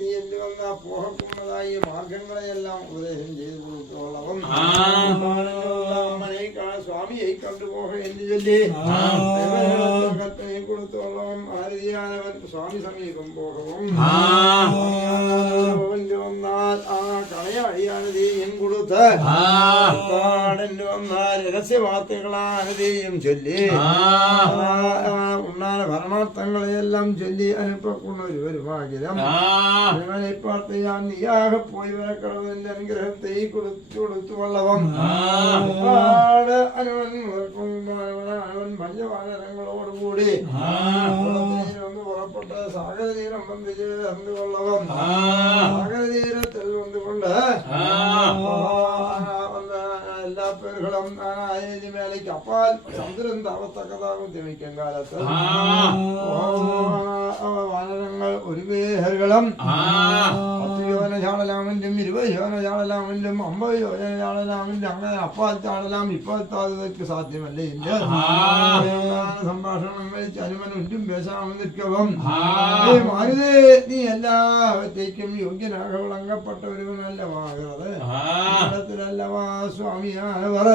നീ എന്ത് വന്ന പോഹക്കുന്നതായ മാർഗങ്ങളെയെല്ലാം ഉപദേശം ചെയ്തു കൊടുത്തോളവും? ആ. അമ്മനെ സ്വാമിയെ കണ്ടുപോക എന്ന് ചൊല്ലി കൊടുത്തോളം ആരതിയാനവൻ സ്വാമി സമീപം പോകവും. വന്നാൽ ആ കളയാടിയാനതേയും കൊടുത്ത്. കാടന് വന്നാൽ രഹസ്യ വാർത്തകളാനതേയും ചൊല്ലി. ആ. പരമാർത്ഥങ്ങളെയെല്ലാം ചൊല്ലി അനുഭവക്കുന്ന ഒരു ഭാഗ്യം ആ. ഇവനെ പ്രാർത്ഥിക്കാൻ നീയാകെ പോയി വരക്കടവന്റെ അനുഗ്രഹത്തെ കൊടുത്തു കൊടുത്തു വള്ളവം അനുവൻ പഞ്ചവാനരങ്ങളോടുകൂടി ആ. ഒന്ന് പുറപ്പെട്ട സാഗരതീരം വന്ന് വന്നിച്ച് വന്നു കൊള്ളവം ആ. സാഗര തീരത്തിൽ വന്നുകൊണ്ട് എല്ലാ പേരുകളും മേലേക്ക് അപ്പാൽ ചന്ദ്രൻ താവത്തക്കതാകും തിമിക്കും കാലത്ത്. വാനരങ്ങൾ ഒരു ആ. പത്ത് യോജന ചാടലാമിന്റും ഇരുപത് യോജന ചാടലാമിന്റും അമ്പത് യോജന ചാടലാമിന്റും അങ്ങനെ അപ്പാൽ ചാടലാം ഇപ്പോഴത്തെ സാധ്യമല്ല ഇല്ല. സംഭാഷണം വെച്ച് അനുമനുറ്റും പേശാമെന്ന് നിൽക്കവും ആ. മാരുതേ നീ എല്ലാവറ്റേക്കും യോഗ്യനാക വിളങ്കപ്പെട്ട ഒരുവനല്ല വാകുന്നത് ആ. സ്വാമിയാനവർ